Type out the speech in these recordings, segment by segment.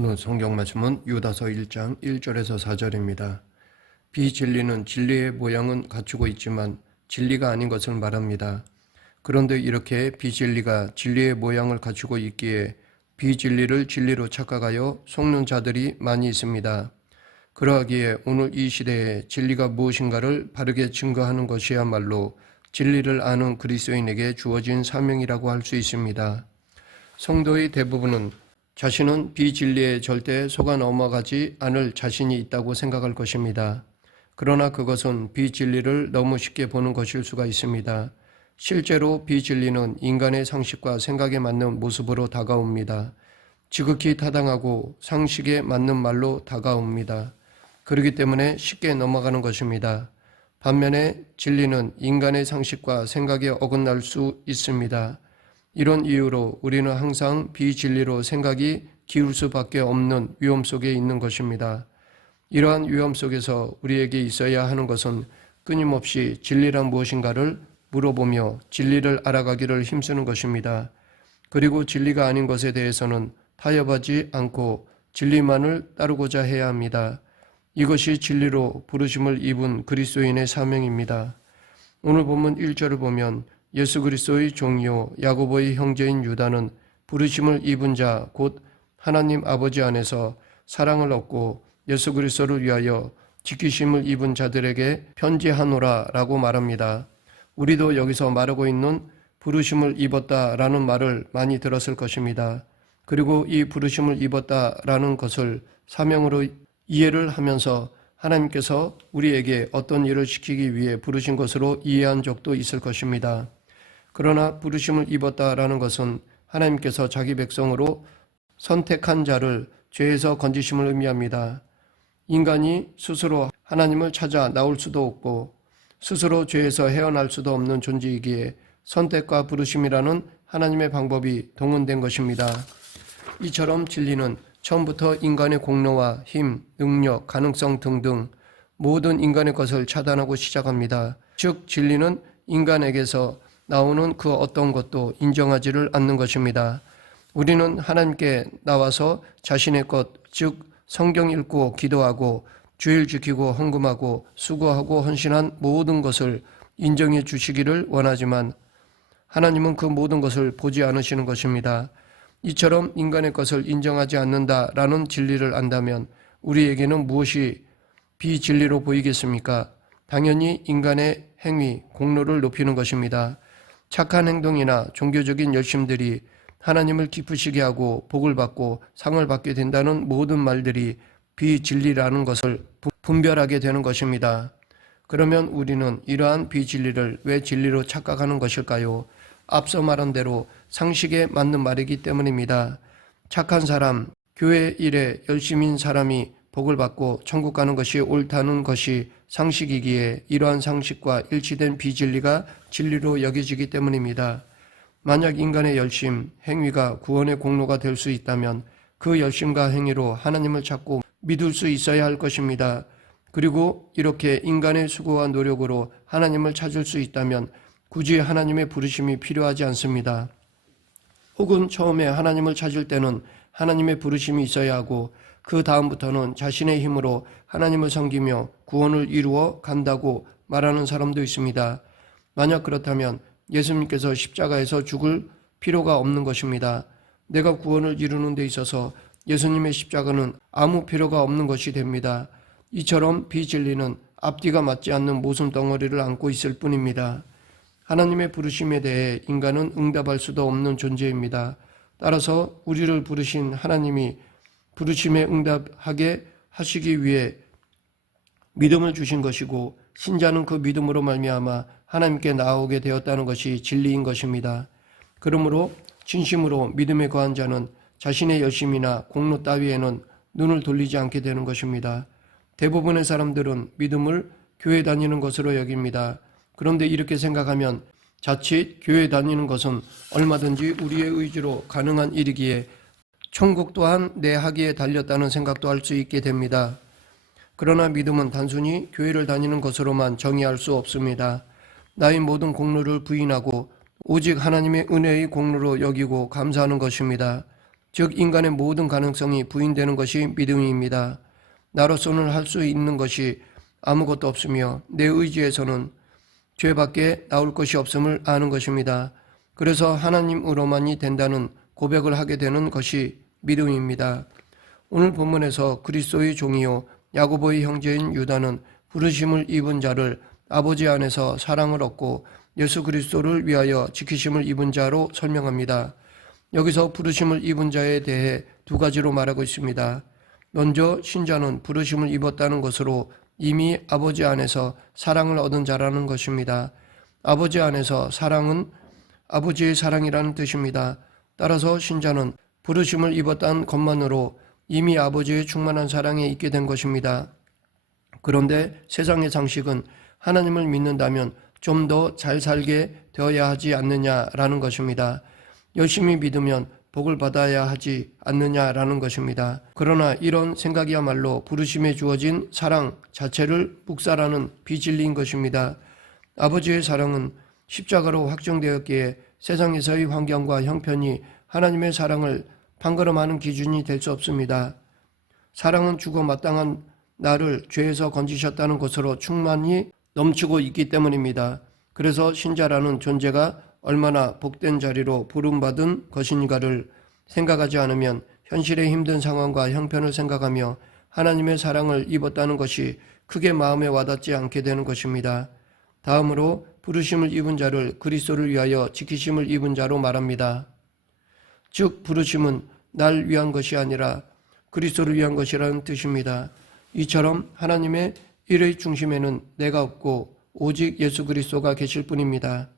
오늘 성경 말씀은 유다서 1장 1절에서 4절입니다. 비진리는 진리의 모양은 갖추고 있지만 진리가 아닌 것을 말합니다. 그런데 이렇게 비진리가 진리의 모양을 갖추고 있기에 비진리를 진리로 착각하여 속는 자들이 많이 있습니다. 그러하기에 오늘 이 시대에 진리가 무엇인가를 바르게 증거하는 것이야말로 진리를 아는 그리스도인에게 주어진 사명이라고 할 수 있습니다. 성도의 대부분은 자신은 비진리에 절대 속아 넘어가지 않을 자신이 있다고 생각할 것입니다. 그러나 그것은 비진리를 너무 쉽게 보는 것일 수가 있습니다. 실제로 비진리는 인간의 상식과 생각에 맞는 모습으로 다가옵니다. 지극히 타당하고 상식에 맞는 말로 다가옵니다. 그렇기 때문에 쉽게 넘어가는 것입니다. 반면에 진리는 인간의 상식과 생각에 어긋날 수 있습니다. 이런 이유로 우리는 항상 비진리로 생각이 기울 수밖에 없는 위험 속에 있는 것입니다. 이러한 위험 속에서 우리에게 있어야 하는 것은 끊임없이 진리란 무엇인가를 물어보며 진리를 알아가기를 힘쓰는 것입니다. 그리고 진리가 아닌 것에 대해서는 타협하지 않고 진리만을 따르고자 해야 합니다. 이것이 진리로 부르심을 입은 그리스도인의 사명입니다. 오늘 본문 1절을 보면 예수 그리스도의 종이요 야고보의 형제인 유다는 부르심을 입은 자 곧 하나님 아버지 안에서 사랑을 얻고 예수 그리스도를 위하여 지키심을 입은 자들에게 편지하노라 라고 말합니다. 우리도 여기서 말하고 있는 부르심을 입었다라는 말을 많이 들었을 것입니다. 그리고 이 부르심을 입었다라는 것을 사명으로 이해를 하면서 하나님께서 우리에게 어떤 일을 시키기 위해 부르신 것으로 이해한 적도 있을 것입니다. 그러나 부르심을 입었다라는 것은 하나님께서 자기 백성으로 선택한 자를 죄에서 건지심을 의미합니다. 인간이 스스로 하나님을 찾아 나올 수도 없고 스스로 죄에서 헤어날 수도 없는 존재이기에 선택과 부르심이라는 하나님의 방법이 동원된 것입니다. 이처럼 진리는 처음부터 인간의 공로와 힘, 능력, 가능성 등등 모든 인간의 것을 차단하고 시작합니다. 즉 진리는 인간에게서 나오는 그 어떤 것도 인정하지를 않는 것입니다. 우리는 하나님께 나와서 자신의 것, 즉 성경 읽고 기도하고 주일 지키고 헌금하고 수고하고 헌신한 모든 것을 인정해 주시기를 원하지만 하나님은 그 모든 것을 보지 않으시는 것입니다. 이처럼 인간의 것을 인정하지 않는다라는 진리를 안다면 우리에게는 무엇이 비진리로 보이겠습니까? 당연히 인간의 행위, 공로를 높이는 것입니다. 착한 행동이나 종교적인 열심들이 하나님을 기쁘시게 하고 복을 받고 상을 받게 된다는 모든 말들이 비진리라는 것을 분별하게 되는 것입니다. 그러면 우리는 이러한 비진리를 왜 진리로 착각하는 것일까요? 앞서 말한 대로 상식에 맞는 말이기 때문입니다. 착한 사람, 교회 일에 열심인 사람이 복을 받고 천국 가는 것이 옳다는 것이 상식이기에 이러한 상식과 일치된 비진리가 진리로 여겨지기 때문입니다. 만약 인간의 열심, 행위가 구원의 공로가 될 수 있다면 그 열심과 행위로 하나님을 찾고 믿을 수 있어야 할 것입니다. 그리고 이렇게 인간의 수고와 노력으로 하나님을 찾을 수 있다면 굳이 하나님의 부르심이 필요하지 않습니다. 혹은 처음에 하나님을 찾을 때는 하나님의 부르심이 있어야 하고 그 다음부터는 자신의 힘으로 하나님을 섬기며 구원을 이루어 간다고 말하는 사람도 있습니다. 만약 그렇다면 예수님께서 십자가에서 죽을 필요가 없는 것입니다. 내가 구원을 이루는 데 있어서 예수님의 십자가는 아무 필요가 없는 것이 됩니다. 이처럼 비진리는 앞뒤가 맞지 않는 모순 덩어리를 안고 있을 뿐입니다. 하나님의 부르심에 대해 인간은 응답할 수도 없는 존재입니다. 따라서 우리를 부르신 하나님이 부르심에 응답하게 하시기 위해 믿음을 주신 것이고 신자는 그 믿음으로 말미암아 하나님께 나아오게 되었다는 것이 진리인 것입니다. 그러므로 진심으로 믿음에 거한 자는 자신의 열심이나 공로 따위에는 눈을 돌리지 않게 되는 것입니다. 대부분의 사람들은 믿음을 교회 다니는 것으로 여깁니다. 그런데 이렇게 생각하면 자칫 교회 다니는 것은 얼마든지 우리의 의지로 가능한 일이기에 천국 또한 내 하기에 달렸다는 생각도 할 수 있게 됩니다. 그러나 믿음은 단순히 교회를 다니는 것으로만 정의할 수 없습니다. 나의 모든 공로를 부인하고 오직 하나님의 은혜의 공로로 여기고 감사하는 것입니다. 즉 인간의 모든 가능성이 부인되는 것이 믿음입니다. 나로서는 할 수 있는 것이 아무것도 없으며 내 의지에서는 죄밖에 나올 것이 없음을 아는 것입니다. 그래서 하나님으로만이 된다는 고백을 하게 되는 것이 믿음입니다. 오늘 본문에서 그리스도의 종이요 야고보의 형제인 유다는 부르심을 입은 자를 아버지 안에서 사랑을 얻고 예수 그리스도를 위하여 지키심을 입은 자로 설명합니다. 여기서 부르심을 입은 자에 대해 두 가지로 말하고 있습니다. 먼저 신자는 부르심을 입었다는 것으로 이미 아버지 안에서 사랑을 얻은 자라는 것입니다. 아버지 안에서 사랑은 아버지의 사랑이라는 뜻입니다. 따라서 신자는 부르심을 입었다는 것만으로 이미 아버지의 충만한 사랑에 있게 된 것입니다. 그런데 세상의 상식은 하나님을 믿는다면 좀 더 잘 살게 되어야 하지 않느냐라는 것입니다. 열심히 믿으면 복을 받아야 하지 않느냐라는 것입니다. 그러나 이런 생각이야말로 부르심에 주어진 사랑 자체를 묵살하는 비진리인 것입니다. 아버지의 사랑은 십자가로 확정되었기에 세상에서의 환경과 형편이 하나님의 사랑을 판가름하는 기준이 될 수 없습니다. 사랑은 주고 마땅한 나를 죄에서 건지셨다는 것으로 충만히 넘치고 있기 때문입니다. 그래서 신자라는 존재가 얼마나 복된 자리로 부름받은 것인가를 생각하지 않으면 현실의 힘든 상황과 형편을 생각하며 하나님의 사랑을 입었다는 것이 크게 마음에 와닿지 않게 되는 것입니다. 다음으로 부르심을 입은 자를 그리스도를 위하여 지키심을 입은 자로 말합니다. 즉 부르심은 날 위한 것이 아니라 그리스도를 위한 것이라는 뜻입니다. 이처럼 하나님의 일의 중심에는 내가 없고 오직 예수 그리스도가 계실 뿐입니다.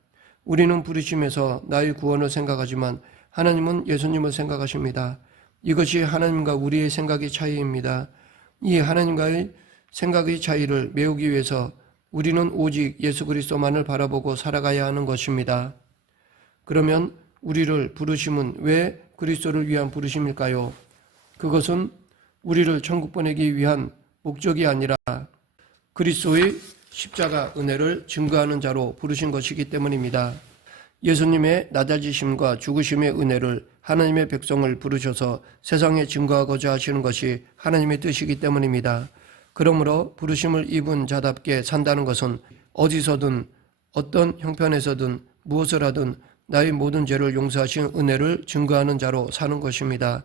우리는 부르심에서 나의 구원을 생각하지만 하나님은 예수님을 생각하십니다. 이것이 하나님과 우리의 생각의 차이입니다. 이 하나님과의 생각의 차이를 메우기 위해서 우리는 오직 예수 그리스도만을 바라보고 살아가야 하는 것입니다. 그러면 우리를 부르심은 왜 그리스도를 위한 부르심일까요? 그것은 우리를 천국 보내기 위한 목적이 아니라 그리스도의 십자가 은혜를 증거하는 자로 부르신 것이기 때문입니다. 예수님의 낮아지심과 죽으심의 은혜를 하나님의 백성을 부르셔서 세상에 증거하고자 하시는 것이 하나님의 뜻이기 때문입니다. 그러므로 부르심을 입은 자답게 산다는 것은 어디서든 어떤 형편에서든 무엇을 하든 나의 모든 죄를 용서하신 은혜를 증거하는 자로 사는 것입니다.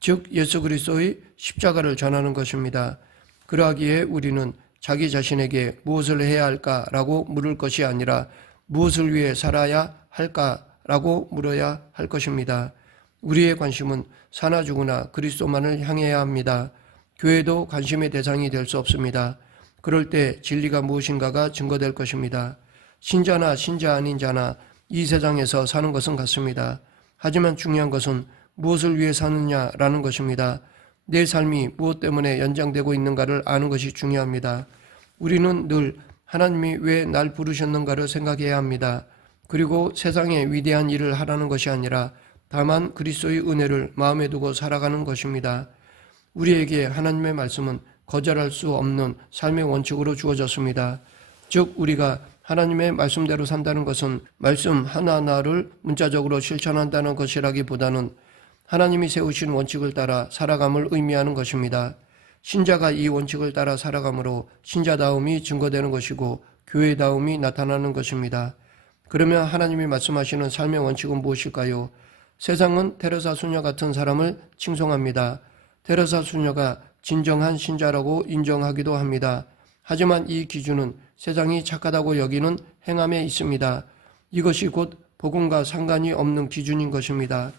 즉 예수 그리스도의 십자가를 전하는 것입니다. 그러하기에 우리는 자기 자신에게 무엇을 해야 할까라고 물을 것이 아니라 무엇을 위해 살아야 할까라고 물어야 할 것입니다. 우리의 관심은 사나 죽으나 그리스도만을 향해야 합니다. 교회도 관심의 대상이 될 수 없습니다. 그럴 때 진리가 무엇인가가 증거될 것입니다. 신자나 신자 아닌 자나 이 세상에서 사는 것은 같습니다. 하지만 중요한 것은 무엇을 위해 사느냐라는 것입니다. 내 삶이 무엇 때문에 연장되고 있는가를 아는 것이 중요합니다. 우리는 늘 하나님이 왜 날 부르셨는가를 생각해야 합니다. 그리고 세상에 위대한 일을 하라는 것이 아니라 다만 그리스도의 은혜를 마음에 두고 살아가는 것입니다. 우리에게 하나님의 말씀은 거절할 수 없는 삶의 원칙으로 주어졌습니다. 즉 우리가 하나님의 말씀대로 산다는 것은 말씀 하나하나를 문자적으로 실천한다는 것이라기보다는 하나님이 세우신 원칙을 따라 살아감을 의미하는 것입니다. 신자가 이 원칙을 따라 살아감으로 신자다움이 증거되는 것이고 교회다움이 나타나는 것입니다. 그러면 하나님이 말씀하시는 삶의 원칙은 무엇일까요? 세상은 테레사 수녀 같은 사람을 칭송합니다. 테레사 수녀가 진정한 신자라고 인정하기도 합니다. 하지만 이 기준은 세상이 착하다고 여기는 행함에 있습니다. 이것이 곧 복음과 상관이 없는 기준인 것입니다.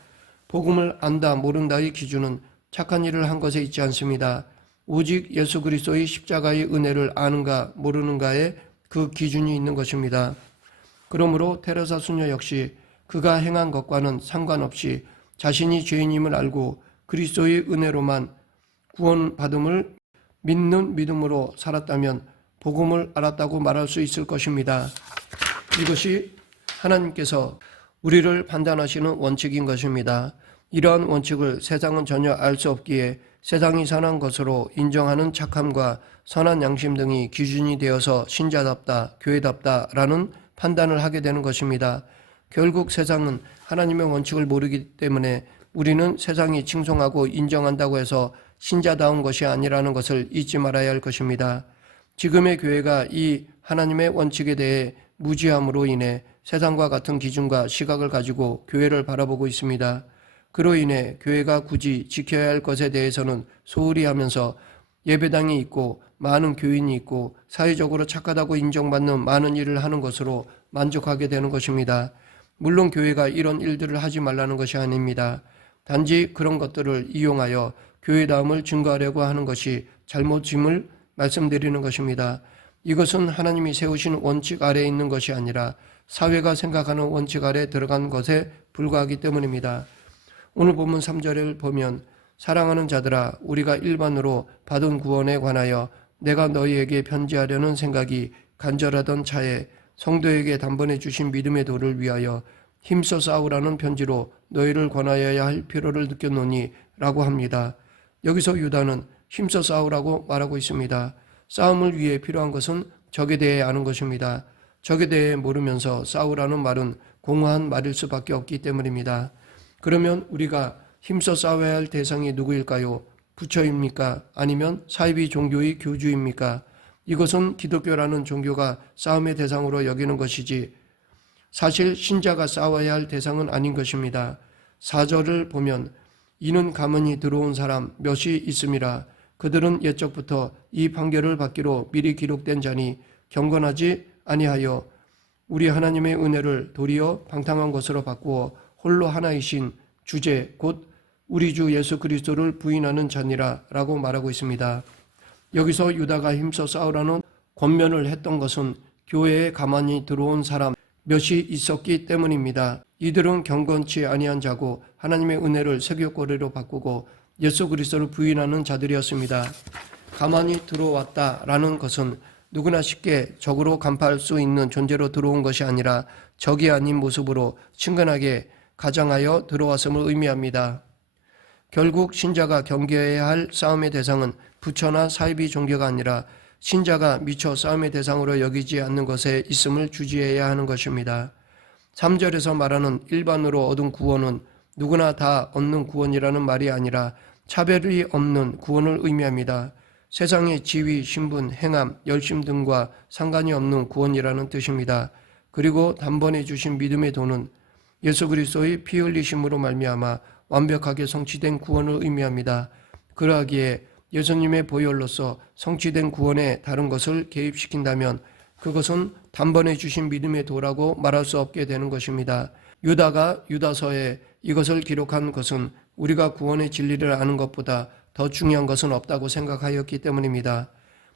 복음을 안다 모른다의 기준은 착한 일을 한 것에 있지 않습니다. 오직 예수 그리스도의 십자가의 은혜를 아는가 모르는가에 그 기준이 있는 것입니다. 그러므로 테레사 수녀 역시 그가 행한 것과는 상관없이 자신이 죄인임을 알고 그리스도의 은혜로만 구원받음을 믿는 믿음으로 살았다면 복음을 알았다고 말할 수 있을 것입니다. 이것이 하나님께서 우리를 판단하시는 원칙인 것입니다. 이러한 원칙을 세상은 전혀 알 수 없기에 세상이 선한 것으로 인정하는 착함과 선한 양심 등이 기준이 되어서 신자답다, 교회답다라는 판단을 하게 되는 것입니다. 결국 세상은 하나님의 원칙을 모르기 때문에 우리는 세상이 칭송하고 인정한다고 해서 신자다운 것이 아니라는 것을 잊지 말아야 할 것입니다. 지금의 교회가 이 하나님의 원칙에 대해 무지함으로 인해 세상과 같은 기준과 시각을 가지고 교회를 바라보고 있습니다. 그로 인해 교회가 굳이 지켜야 할 것에 대해서는 소홀히 하면서 예배당이 있고 많은 교인이 있고 사회적으로 착하다고 인정받는 많은 일을 하는 것으로 만족하게 되는 것입니다. 물론 교회가 이런 일들을 하지 말라는 것이 아닙니다. 단지 그런 것들을 이용하여 교회다움을 증거하려고 하는 것이 잘못임을 말씀드리는 것입니다. 이것은 하나님이 세우신 원칙 아래에 있는 것이 아니라 사회가 생각하는 원칙 아래에 들어간 것에 불과하기 때문입니다. 오늘 본문 3절을 보면 사랑하는 자들아 우리가 일반으로 받은 구원에 관하여 내가 너희에게 편지하려는 생각이 간절하던 차에 성도에게 단번에 주신 믿음의 도를 위하여 힘써 싸우라는 편지로 너희를 권하여야 할 필요를 느꼈노니 라고 합니다. 여기서 유다는 힘써 싸우라고 말하고 있습니다. 싸움을 위해 필요한 것은 적에 대해 아는 것입니다. 적에 대해 모르면서 싸우라는 말은 공허한 말일 수밖에 없기 때문입니다. 그러면 우리가 힘써 싸워야 할 대상이 누구일까요? 부처입니까? 아니면 사이비 종교의 교주입니까? 이것은 기독교라는 종교가 싸움의 대상으로 여기는 것이지 사실 신자가 싸워야 할 대상은 아닌 것입니다. 4절을 보면 이는 가문이 들어온 사람 몇이 있음이라 그들은 옛적부터 이 판결을 받기로 미리 기록된 자니 경건하지 아니하여 우리 하나님의 은혜를 도리어 방탕한 것으로 바꾸어 홀로 하나이신 주제 곧 우리 주 예수 그리스도를 부인하는 자니라 라고 말하고 있습니다. 여기서 유다가 힘써 싸우라는 권면을 했던 것은 교회에 가만히 들어온 사람 몇이 있었기 때문입니다. 이들은 경건치 아니한 자고 하나님의 은혜를 세교거리로 바꾸고 예수 그리스도를 부인하는 자들이었습니다. 가만히 들어왔다라는 것은 누구나 쉽게 적으로 간파할 수 있는 존재로 들어온 것이 아니라 적이 아닌 모습으로 친근하게 가장하여 들어왔음을 의미합니다. 결국 신자가 경계해야 할 싸움의 대상은 부처나 사이비 종교가 아니라 신자가 미처 싸움의 대상으로 여기지 않는 것에 있음을 주지해야 하는 것입니다. 3절에서 말하는 일반으로 얻은 구원은 누구나 다 얻는 구원이라는 말이 아니라 차별이 없는 구원을 의미합니다. 세상의 지위, 신분, 행함, 열심 등과 상관이 없는 구원이라는 뜻입니다. 그리고 단번에 주신 믿음의 도는 예수 그리스도의 피 흘리심으로 말미암아 완벽하게 성취된 구원을 의미합니다. 그러하기에 예수님의 보혈로서 성취된 구원에 다른 것을 개입시킨다면 그것은 단번에 주신 믿음의 도라고 말할 수 없게 되는 것입니다. 유다가 유다서에 이것을 기록한 것은 우리가 구원의 진리를 아는 것보다 더 중요한 것은 없다고 생각하였기 때문입니다.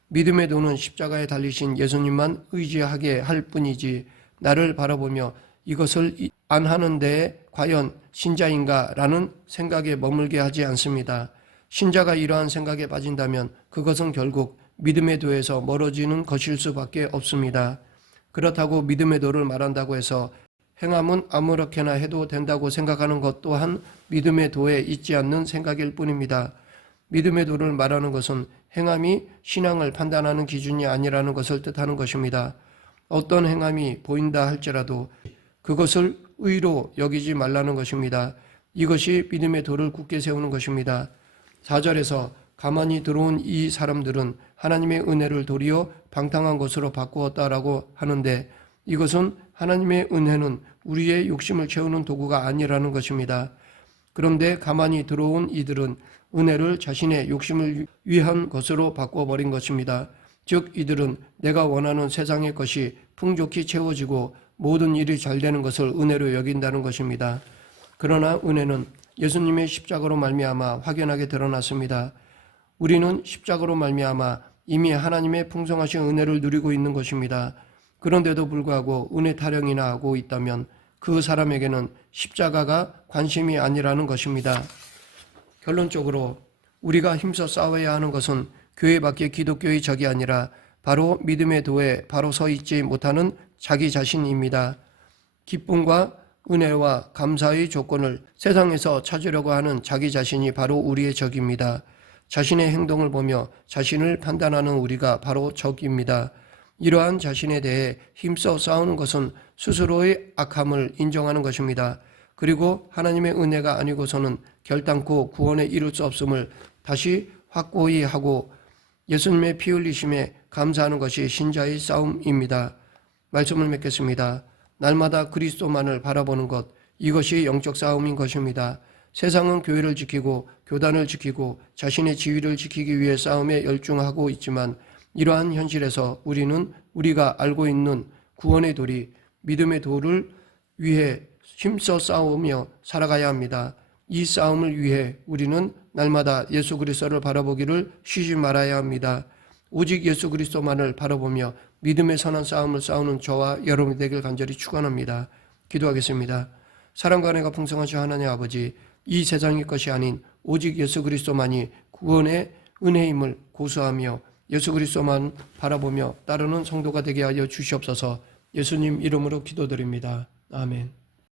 믿음의 도는 십자가에 달리신 예수님만 의지하게 할 뿐이지 나를 바라보며 이것을 안 하는데 과연 신자인가 라는 생각에 머물게 하지 않습니다. 신자가 이러한 생각에 빠진다면 그것은 결국 믿음의 도에서 멀어지는 것일 수밖에 없습니다. 그렇다고 믿음의 도를 말한다고 해서 행함은 아무렇게나 해도 된다고 생각하는 것 또한 믿음의 도에 있지 않는 생각일 뿐입니다. 믿음의 도를 말하는 것은 행함이 신앙을 판단하는 기준이 아니라는 것을 뜻하는 것입니다. 어떤 행함이 보인다 할지라도 그것을 의로 여기지 말라는 것입니다. 이것이 믿음의 도를 굳게 세우는 것입니다. 4절에서 가만히 들어온 이 사람들은 하나님의 은혜를 도리어 방탕한 것으로 바꾸었다라고 하는데 이것은 하나님의 은혜는 우리의 욕심을 채우는 도구가 아니라는 것입니다. 그런데 가만히 들어온 이들은 은혜를 자신의 욕심을 위한 것으로 바꿔버린 것입니다. 즉 이들은 내가 원하는 세상의 것이 풍족히 채워지고 모든 일이 잘 되는 것을 은혜로 여긴다는 것입니다. 그러나 은혜는 예수님의 십자가로 말미암아 확연하게 드러났습니다. 우리는 십자가로 말미암아 이미 하나님의 풍성하신 은혜를 누리고 있는 것입니다. 그런데도 불구하고 은혜 타령이나 하고 있다면 그 사람에게는 십자가가 관심이 아니라는 것입니다. 결론적으로 우리가 힘써 싸워야 하는 것은 교회 밖의 기독교의 적이 아니라 바로 믿음의 도에 바로 서 있지 못하는 자기 자신입니다. 기쁨과 은혜와 감사의 조건을 세상에서 찾으려고 하는 자기 자신이 바로 우리의 적입니다. 자신의 행동을 보며 자신을 판단하는 우리가 바로 적입니다. 이러한 자신에 대해 힘써 싸우는 것은 스스로의 악함을 인정하는 것입니다. 그리고 하나님의 은혜가 아니고서는 결단코 구원에 이룰 수 없음을 다시 확고히 하고 예수님의 피 흘리심에 감사하는 것이 신자의 싸움입니다. 말씀을 맺겠습니다. 날마다 그리스도만을 바라보는 것, 이것이 영적 싸움인 것입니다. 세상은 교회를 지키고 교단을 지키고 자신의 지위를 지키기 위해 싸움에 열중하고 있지만 이러한 현실에서 우리는 우리가 알고 있는 구원의 도리, 믿음의 도를 위해 힘써 싸우며 살아가야 합니다. 이 싸움을 위해 우리는 날마다 예수 그리스도를 바라보기를 쉬지 말아야 합니다. 오직 예수 그리스도만을 바라보며 믿음의 선한 싸움을 싸우는 저와 여러분이 되길 간절히 축원합니다. 기도하겠습니다. 사랑과 은혜가 풍성하신 하나님 아버지, 이 세상의 것이 아닌 오직 예수 그리스도만이 구원의 은혜임을 고수하며 예수 그리스도만 바라보며 따르는 성도가 되게 하여 주시옵소서. 예수님 이름으로 기도드립니다. 아멘.